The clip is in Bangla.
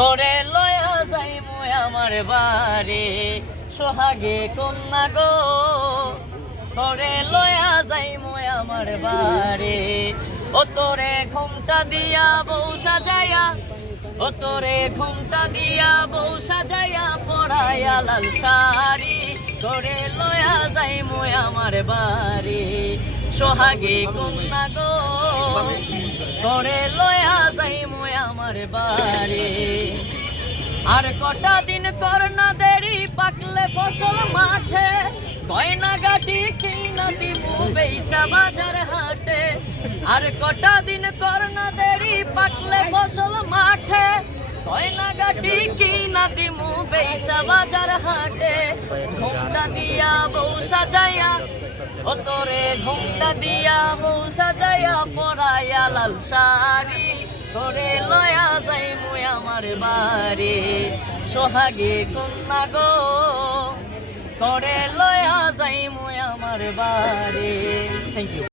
তোরে লয়া যাই মই আমার বাড়ি সোহাগে কন্যা গো তোরে লয়া যাই মই আমার বাড়ি ও তোরে ঘুমটা দিয়া বউ সাজায়া ও তোরে ঘুমটা দিয়া বউ সাজায়া পড়ায়া লাল শাড়ি তোরে লয়া যাই মই আমার বাড়ি সোহাগে কন্যা গো তোরে লয়া যাই মই আমার বাড়ি আর কটা দিন কর না দেরি পাকলে ফসল মাঠে গয়না গাটি কিনা দিমু বেচা বাজার হাটে আর কটা দিন কর না দেরি পাকলে ফসল মাঠে গয়না গাটি কিনা দিমু বেচা বাজার হাটে ঘুমটা দিয়া বউ সাজাইয়া ও তোরে ঘুমটা দিয়া বউ সাজাইয়া পরাইয়া লাল শাড়ি তোরে লয়া যাই মই আমার বাড়ি সোহাগে কন্যা গো তোরে লয়া যাই মই আমার বাড়ি। Thank you.